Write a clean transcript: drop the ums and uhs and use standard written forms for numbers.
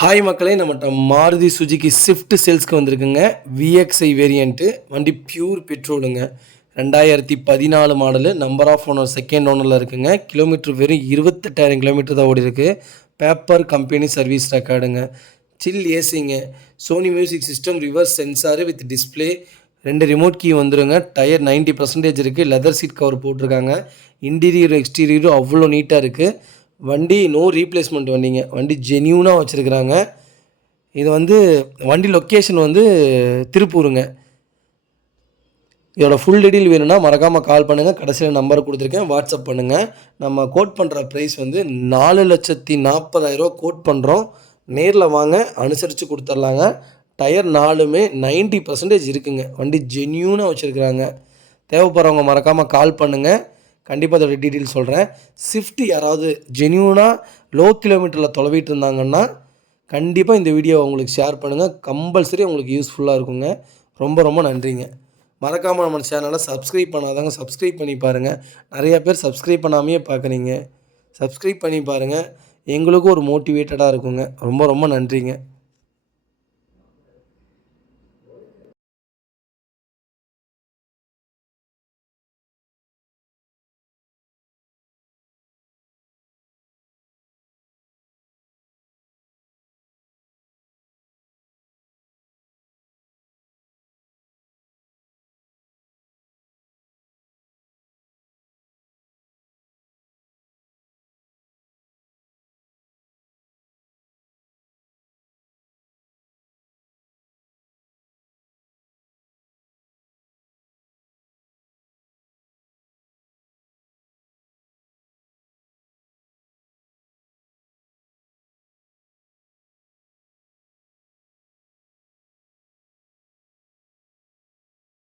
Hi மக்களே, நம்மகிட்ட Maruti Suzuki Swift சேல்ஸ்க்கு வந்திருக்குங்க. விஎக்ஸ்ஐ வேரியண்ட்டு வண்டி பியூர் பெட்ரோலுங்க. 2014 model. Number of owner second ஓனரில் இருக்குங்க. கிலோமீட்டர் வெறும் 28,000 கிலோமீட்டர் தான் ஓடி இருக்கு. பேப்பர் கம்பெனி சர்வீஸ் ரெக்கார்டுங்க. சில் ஏசிங்க. Sony music system, reverse sensor with display, 2 remote key வந்துருங்க. டயர் 90% இருக்குது. லெதர் சீட் கவர் போட்டிருக்காங்க. இன்டீரியர் எக்ஸ்டீரியரும் அவ்வளோ நீட்டாக இருக்குது. வண்டி நோ ரீப்ளேஸ்மெண்ட் வண்டிங்க. வண்டி ஜென்யூனாக வச்சுருக்குறாங்க. இது வண்டி லொக்கேஷன் திருப்பூருங்க. இதோட ஃபுல் டீட்டெயில் வேணும்னா மறக்காமல் கால் பண்ணுங்கள். கடைசியில் நம்பர் கொடுத்துருக்கேன், வாட்ஸ்அப் பண்ணுங்கள். நம்ம கோட் பண்ணுற ப்ரைஸ் 4,40,000 கோட் பண்ணுறோம். நேரில் வாங்க, அனுசரித்து கொடுத்துர்லாங்க. டயர் 4மே 90% இருக்குங்க. வண்டி ஜென்யூனாக வச்சுருக்குறாங்க. தேவைப்படுறவங்க மறக்காமல் கால் பண்ணுங்கள். கண்டிப்பாக அதோட டீட்டெயில் சொல்கிறேன். ஸ்விஃப்ட் யாராவது ஜென்யூனாக லோ கிலோமீட்டரில் தொலைவிட்டு இருந்தாங்கன்னா கண்டிப்பாக இந்த வீடியோ உங்களுக்கு ஷேர் பண்ணுங்கள். கம்பல்சரி உங்களுக்கு யூஸ்ஃபுல்லாக இருக்குங்க. ரொம்ப ரொம்ப நன்றிங்க. மறக்காமல் நம்ம சேனலை சப்ஸ்கிரைப் பண்ணாதாங்க சப்ஸ்கிரைப் பண்ணி பாருங்கள். நிறையா பேர் சப்ஸ்கிரைப் பண்ணாமையே பார்க்குறீங்க. சப்ஸ்கிரைப் பண்ணி பாருங்கள். எங்களுக்கும் ஒரு மோட்டிவேட்டடாக இருக்குங்க. ரொம்ப ரொம்ப நன்றிங்க.